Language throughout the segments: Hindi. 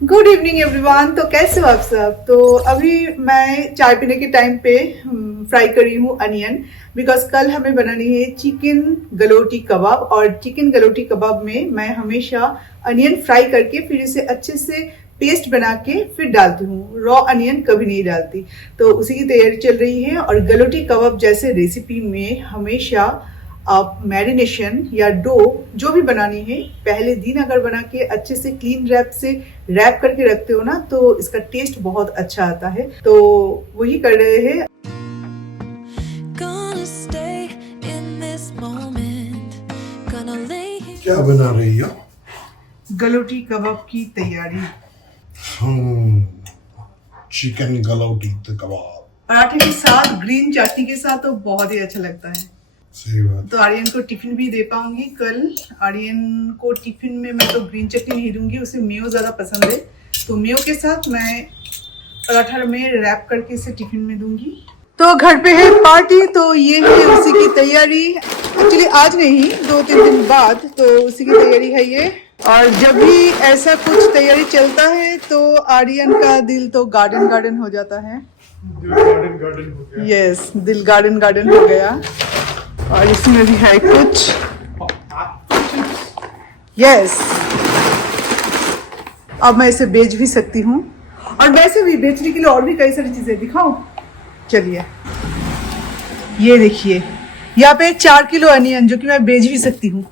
Good evening everyone. तो कैसे हो आप सब? तो अभी मैं चाय पीने के टाइम पे फ्राई करी हूँ अनियन, बिकॉज कल हमें बनानी है चिकन गलोटी कबाब। और चिकन गलोटी कबाब में मैं हमेशा अनियन फ्राई करके फिर इसे अच्छे से पेस्ट बना के फिर डालती हूँ, रॉ अनियन कभी नहीं डालती। तो उसी की तैयारी चल रही है। और गलोटी कबाब जैसे रेसिपी में हमेशा आप मैरिनेशन या डो जो भी बनानी है पहले दिन अगर बना के अच्छे से क्लीन रैप से रैप करके रखते हो ना, तो इसका टेस्ट बहुत अच्छा आता है। तो वही कर रहे हैं। क्या बना रही हो? गलोटी कबाब की तैयारी। चिकन गलौटी कबाब पराठे के साथ, ग्रीन चटनी के साथ तो बहुत ही अच्छा लगता है। सही बात। तो आर्यन को टिफिन भी दे पाऊंगी कल। आर्यन को टिफिन में मैं तो ग्रीन चटनी नहीं दूंगी, उसे मेयो ज़्यादा पसंद है। तो मेयो के साथ मैं पराठा में रैप करके इसे टिफिन में दूंगी। तो घर पे है पार्टी, तो ये है उसी की तैयारी। एक्चुअली आज नहीं, 2-3 दिन बाद, तो उसी की तैयारी है ये। और जब भी ऐसा कुछ तैयारी चलता है तो आर्यन का दिल तो गार्डन गार्डन हो जाता है। गार्डन हो गया। यस, दिल गार्डन गार्डन हो गया। और इसमें भी है कुछ। यस, अब मैं इसे बेच भी सकती हूँ। और वैसे भी बेचने के लिए और भी कई सारी चीजें दिखाऊं। चलिए, ये देखिए, यहाँ पे 4 किलो अनियन जो कि मैं बेच भी सकती हूँ।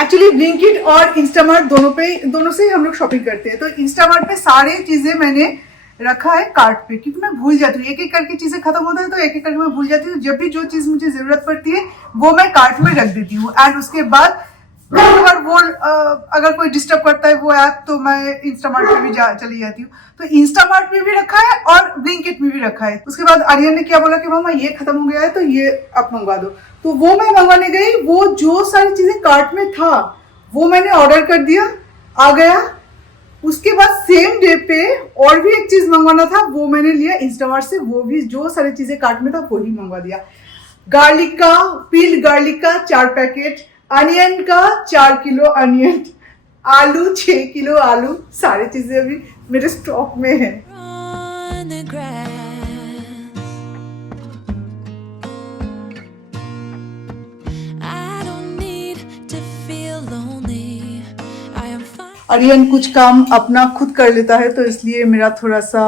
एक्चुअली ब्लिंकिट और इंस्टामार्ट दोनों से हम लोग शॉपिंग करते हैं। तो इंस्टामार्ट में सारी चीजें मैंने रखा है कार्ट पे, क्योंकि मैं भूल जाती हूँ। एक एक करके चीजें खत्म होता है तो एक एक करके मैं भूल जाती हूँ। जब भी जो चीज मुझे जरूरत पड़ती है वो मैं कार्ट में रख देती हूँ। एंड उसके बाद अगर वो अगर कोई डिस्टर्ब करता है वो ऐप, तो मैं इंस्टामार्ट पे भी चली जाती हूँ। तो इंस्टामार्ट में भी रखा है और ब्लिंकिट में भी रखा है। उसके बाद आर्यन ने क्या बोला कि मामा ये खत्म हो गया है तो ये आप मंगवा दो। तो वो मैं मंगवाने गई, वो जो सारी चीजें कार्ट में था वो मैंने ऑर्डर कर दिया, आ गया। उसके बाद सेम डे पे और भी एक चीज मंगवाना था, वो मैंने लिया इंस्टामार्ट से। वो भी जो सारी चीजें कार्ट में था वो ही मंगवा दिया। गार्लिक का, पील्ड गार्लिक का 4 पैकेट, अनियन का 4 किलो अनियन, आलू 6 किलो आलू, सारी चीजें अभी मेरे स्टॉक में है। आर्यन कुछ काम अपना खुद कर लेता है तो इसलिए मेरा थोड़ा सा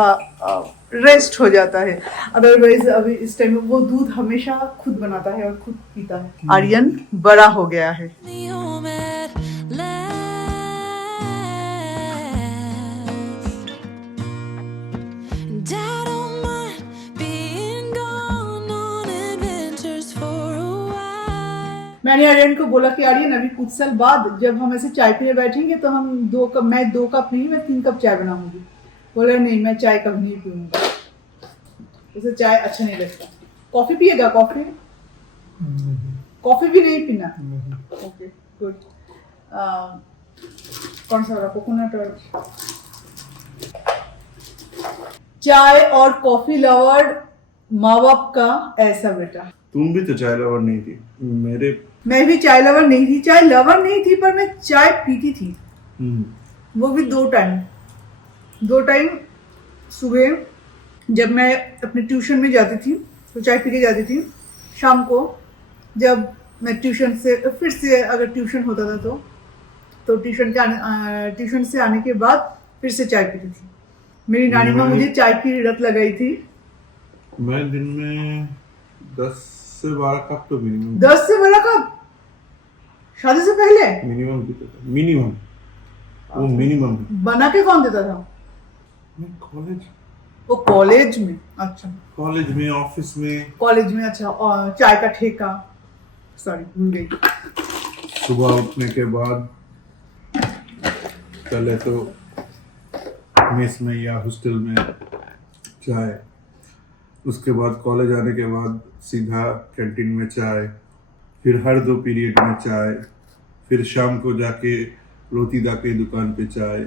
रेस्ट हो जाता है। अदरवाइज अभी इस टाइम वो दूध हमेशा खुद बनाता है और खुद पीता है। आर्यन बड़ा हो गया है। मैंने आर्यन को बोला कि आर्यन अभी कुछ साल बाद जब हम ऐसे चाय पीने बैठेंगे तो हम 2 कप, मैं 2 कप नहीं, मैं 3 कप चाय बनाऊंगी। बोला नहीं, मैं चाय कभी नहीं पीऊंगा, उसे चाय अच्छा नहीं लगता। कॉफी पिएगा? कॉफी कॉफी भी नहीं पीना? Okay good. कौन सा वाला, कोकोनट और चाय और कॉफी लवर माँ बाप का ऐसा बेटा। तुम भी तो चाय लवर नहीं थी। मैं भी चाय लवर नहीं थी। चाय लवर नहीं थी पर मैं चाय पीती थी। वो भी 2 टाइम। सुबह जब मैं अपने ट्यूशन में जाती थी तो चाय पी के जाती थी। शाम को जब मैं ट्यूशन से फिर से अगर ट्यूशन होता था तो ट्यूशन से आने के बाद फिर से चाय पीती थी। मेरी नानी माँ मुझे चाय की लत लगाई थी। मैं दिन में 10 से 12 कप तो मिनिमम। 10 से 12 कप शादी से पहले मिनिमम पीता था। मिनिमम, वो मिनिमम। बना के कौन देता था? कॉलेज। वो कॉलेज में? अच्छा, कॉलेज में, ऑफिस में। कॉलेज में, अच्छा। और चाय का ठेका, सॉरी भूल गई। सुबह उठने के बाद पहले तो मेस में या हॉस्टल में चाय, उसके बाद कॉलेज आने के बाद सीधा कैंटीन में चाय, फिर हर 2 पीरियड में चाय, फिर शाम को जाके रोतीदा की दुकान पे चाय।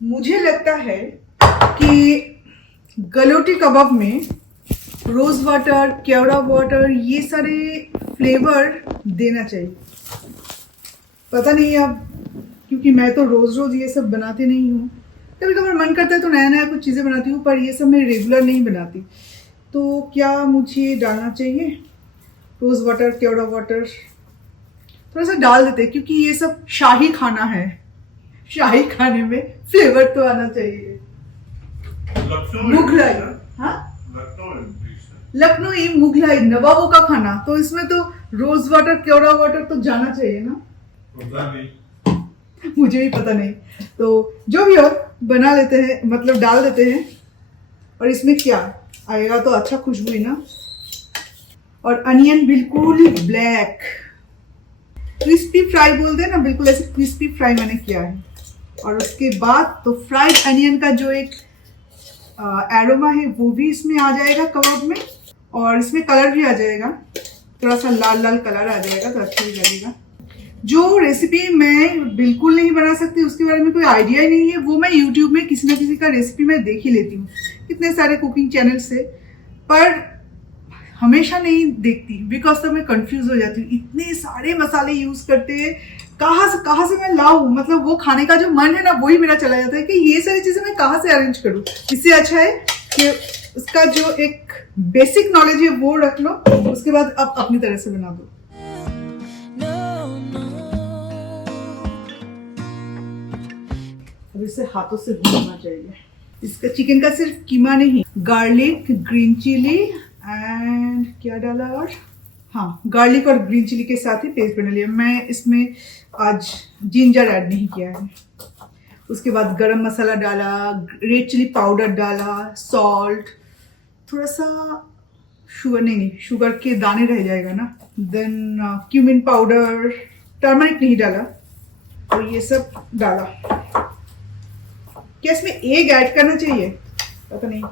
मुझे लगता है कि गलोटी कबाब में रोज वाटर, केवड़ा वाटर, ये सारे फ्लेवर देना चाहिए। पता नहीं अब क्योंकि मैं तो रोज रोज ये सब बनाती नहीं हूँ, कभी कभार मन करता है तो नया नया कुछ चीज़ें बनाती हूँ, पर ये सब मैं रेगुलर नहीं बनाती। तो क्या मुझे डालना चाहिए? रोज़ वाटर, केवड़ा वाटर थोड़ा सा डाल देते हैं, क्योंकि ये सब शाही खाना है, शाही खाने में फ्लेवर तो आना चाहिए। मुगलाई, हाँ लखनऊ मुगलाई, नवाबों का खाना, तो इसमें तो रोज वाटर, केवड़ा वाटर तो जाना चाहिए ना। मुझे भी पता नहीं, तो जो भी हो बना लेते हैं, मतलब डाल देते हैं। और इसमें क्या आएगा तो अच्छा खुशबू ही ना। और अनियन बिल्कुल ब्लैक, क्रिस्पी फ्राई बोलते हैं ना, बिल्कुल ऐसे क्रिस्पी फ्राई मैंने किया है। और उसके बाद तो फ्राइड अनियन का जो एक एरोमा है वो भी इसमें आ जाएगा कबाब में, और इसमें कलर भी आ जाएगा, थोड़ा सा लाल लाल कलर आ जाएगा तो अच्छा भी लगेगा। जो रेसिपी मैं बिल्कुल नहीं बना सकती, उसके बारे में कोई आइडिया ही नहीं है, वो मैं यूट्यूब में किसी ना किसी का रेसिपी मैं देख ही लेती हूँ, कितने सारे कुकिंग चैनल से, पर हमेशा नहीं देखती, बिकॉज तो मैं कंफ्यूज हो जाती हूँ। इतने सारे मसाले यूज करते हैं, कहाँ से मैं लाऊं, मतलब वो खाने का जो मन है ना वही मेरा चला जाता है कि ये सारी चीजें मैं कहाँ से अरेंज करूँ। इससे अच्छा है कि उसका जो एक बेसिक नॉलेज है वो रख लो, उसके बाद आप अपनी तरह से बना दो। अब इसे हाथों से भूनना चाहिए। इसका चिकन का सिर्फ कीमा नहीं, गार्लिक, ग्रीन चिली एंड क्या डाला, और हाँ गार्लिक और ग्रीन चिली के साथ ही पेस्ट बना लिया। मैं इसमें आज जिंजर ऐड नहीं किया है। उसके बाद गरम मसाला डाला, रेड चिली पाउडर डाला, सॉल्ट, थोड़ा सा शुगर नहीं शुगर के दाने रह जाएगा ना, देन क्यूमिन पाउडर, टर्मरिक नहीं डाला, और ये सब डाला। क्या इसमें एग ऐड करना चाहिए? पता नहीं।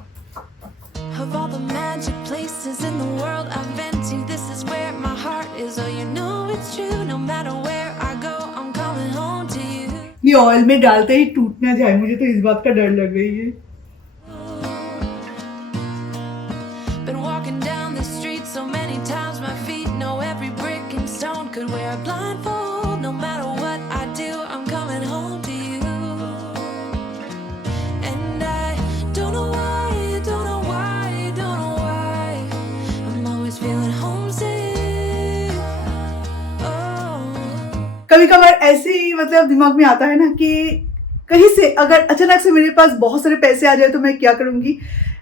Of all the magic places in the world I've been to, this is where my heart is. Oh, you know it's true. No matter where I go, I'm coming home to you. ये ऑयल में डालते ही टूट ना जाए, मुझे तो इस बात का डर लग रही है। Been walking down the street so many times, my feet know every brick and stone. Could wear a blindfold. No matter what I do, I'm coming home to you. And I don't know why, don't know why, don't know why. I'm always feeling homesick. Oh. कभी कभार ऐसे ही मतलब दिमाग में आता है ना कि कहीं से अगर अचानक से मेरे पास बहुत सारे पैसे आ जाए तो मैं क्या करूंगी।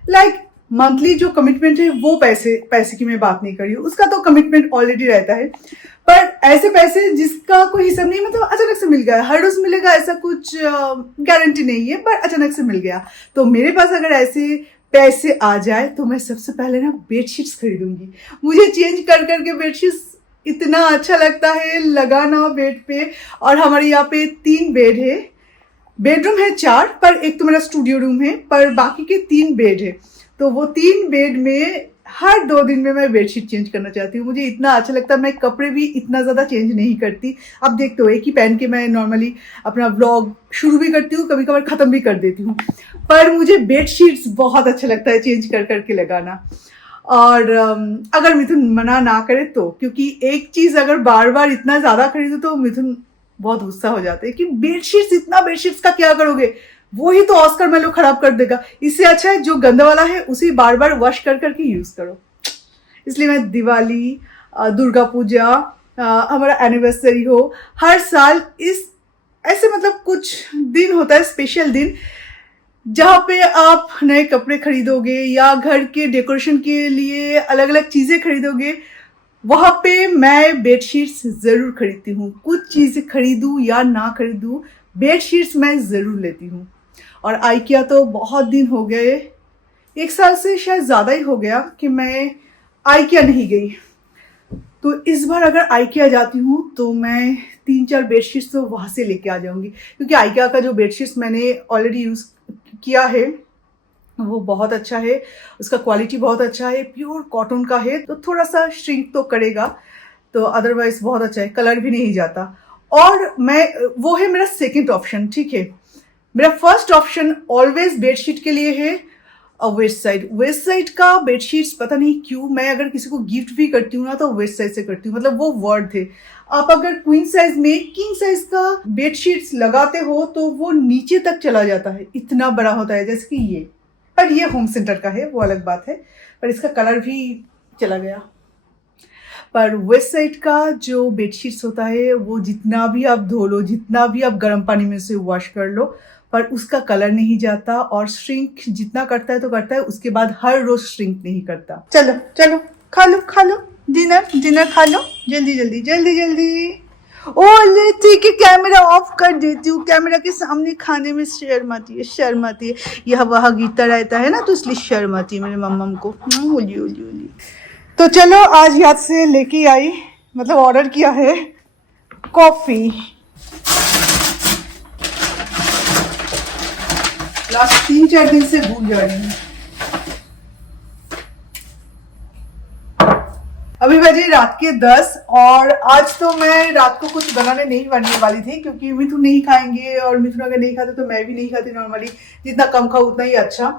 लाइक मंथली जो कमिटमेंट है वो पैसे की मैं बात नहीं कर रही हूँ, उसका तो कमिटमेंट ऑलरेडी रहता है, पर ऐसे पैसे जिसका कोई हिसाब नहीं, मतलब अचानक से मिल गया, हर रोज मिलेगा ऐसा कुछ गारंटी नहीं है, पर अचानक से मिल गया, तो मेरे पास अगर ऐसे पैसे आ जाए तो मैं सबसे पहले ना बेडशीट्स खरीदूंगी। मुझे चेंज कर करके बेडशीट्स इतना अच्छा लगता है लगाना बेड पे। और हमारे यहाँ पे 3 बेड है, बेडरूम है 4, पर एक तो मेरा स्टूडियो रूम है, पर बाकी के 3 बेड है। तो वो 3 बेड में हर 2 दिन में मैं बेडशीट चेंज करना चाहती हूँ, मुझे इतना अच्छा लगता है। मैं कपड़े भी इतना ज़्यादा चेंज नहीं करती। अब देखते हो एक ही पहन के मैं नॉर्मली अपना व्लॉग शुरू भी करती हूँ, कभी कभार ख़त्म भी कर देती हूँ, पर मुझे बेडशीट्स बहुत अच्छा लगता है चेंज कर करके लगाना। और अगर मिथुन मना ना करे तो, क्योंकि एक चीज़ अगर बार बार इतना ज़्यादा खरीदो तो मिथुन बहुत गुस्सा हो जाते हैं कि बेडशीट्स का क्या करोगे, वो ही तो ऑस्कर मेलो खराब कर देगा। इससे अच्छा है जो गंदा वाला है उसे बार बार वॉश कर करके यूज करो। इसलिए मैं दिवाली, दुर्गा पूजा, हमारा एनिवर्सरी हो, हर साल इस ऐसे मतलब कुछ दिन होता है, स्पेशल दिन, जहाँ पे आप नए कपड़े खरीदोगे या घर के डेकोरेशन के लिए अलग अलग चीजें खरीदोगे, वहाँ पे मैं बेडशीट्स जरूर खरीदती हूँ। कुछ चीजें खरीदूँ या ना खरीदूँ, बेडशीट्स मैं जरूर लेती हूँ। और आइकिया तो बहुत दिन हो गए, 1 साल से शायद ज़्यादा ही हो गया कि मैं आइकिया नहीं गई। तो इस बार अगर आइकिया जाती हूँ तो मैं 3-4 बेडशीट्स तो वहाँ से लेके आ जाऊँगी, क्योंकि आइकिया का जो बेडशीट्स मैंने ऑलरेडी यूज़ किया है वो बहुत अच्छा है, उसका क्वालिटी बहुत अच्छा है, प्योर कॉटन का है, तो थोड़ा सा श्रिंक तो करेगा, तो अदरवाइज बहुत अच्छा है, कलर भी नहीं जाता। और मैं वो है मेरा सेकंड ऑप्शन, ठीक है। मेरा फर्स्ट ऑप्शन ऑलवेज बेडशीट के लिए है और वेस्ट साइड का बेडशीट्स पता नहीं क्यों मैं अगर किसी को गिफ्ट भी करती हूँ ना तो वेस्ट साइड से करती हूँ, मतलब वो वर्ड थे। आप अगर क्वीन साइज में किंग साइज का बेडशीट्स लगाते हो तो वो नीचे तक चला जाता है, इतना बड़ा होता है, जैसे कि ये। पर ये होम सेंटर का है, वो अलग बात है, पर इसका कलर भी चला गया। पर वेस्ट साइड का जो बेडशीट्स होता है वो जितना भी आप धो लो, जितना भी आप गर्म पानी में से वॉश कर लो, पर उसका कलर नहीं जाता, और श्रिंक जितना करता है तो करता है, उसके बाद हर रोज श्रिंक नहीं करता। चलो चलो खा लो डिनर खा लो, जल्दी। ओ ले ठीक है, कैमरा ऑफ कर देती हूँ, कैमरा के सामने खाने में शर्म आती है। यह वह गीता रहता है ना तो इसलिए शर्म आती है मेरे मम्मा को। ओली। तो चलो आज याद से लेके आई, मतलब ऑर्डर किया है कॉफी। लास्ट 3-4 दिन से भूल जा रही हूँ। अभी बजे रात के 10 और आज तो मैं रात को कुछ बनाने नहीं वाली थी, क्योंकि मिथुन नहीं खाएंगे, और मिथुन अगर नहीं खाते तो मैं भी नहीं खाती नॉर्मली, जितना कम खाऊं उतना ही अच्छा।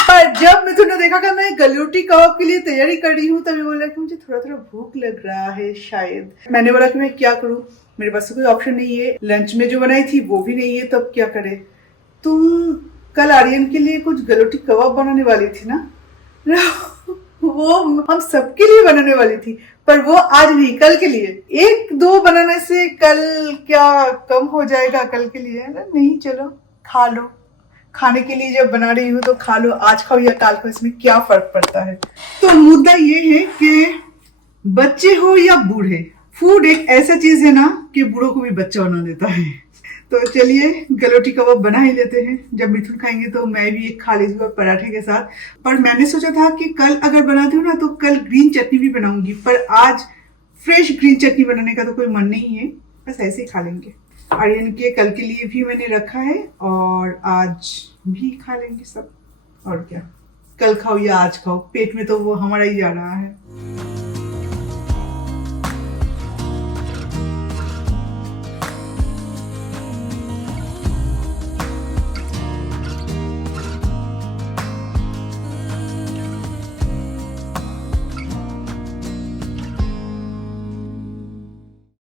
पर जब मिथुन ने देखा कि मैं गलूटी कबाब के लिए तैयारी कर रही हूँ तभी बोला कि मुझे थोड़ा भूख लग रहा है शायद। मैंने बोला कि मैं क्या करूँ, मेरे पास कोई ऑप्शन नहीं है, लंच में जो बनाई थी वो भी नहीं है, तब क्या करे। तुम कल आर्यन के लिए कुछ गलूटी कबाब बनाने वाली थी ना वो हम सबके लिए बनाने वाली थी, पर वो आज नहीं, कल के लिए। 1-2 बनाने से कल क्या कम हो जाएगा कल के लिए? नहीं, चलो खा लो, खाने के लिए जब बना रही हूँ तो खा लो, आज खाओ या कल खाओ, इसमें क्या फर्क पड़ता है। तो मुद्दा ये है कि बच्चे हो या बूढ़े, फूड एक ऐसा चीज है ना कि बूढ़ों को भी बच्चा बना देता है। तो चलिए गलौटी कबाब बना ही लेते हैं, जब मिथुन खाएंगे तो मैं भी एक खा लीजिएगा पराठे के साथ। पर मैंने सोचा था कि कल अगर बनाती हूँ ना तो कल ग्रीन चटनी भी बनाऊंगी, पर आज फ्रेश ग्रीन चटनी बनाने का तो कोई मन नहीं है, बस ऐसे ही खा लेंगे। आर्यन के कल के लिए भी मैंने रखा है और आज भी खा लेंगे सब, और क्या। कल खाओ या आज खाओ, पेट में तो वो हमारा ही जा रहा है।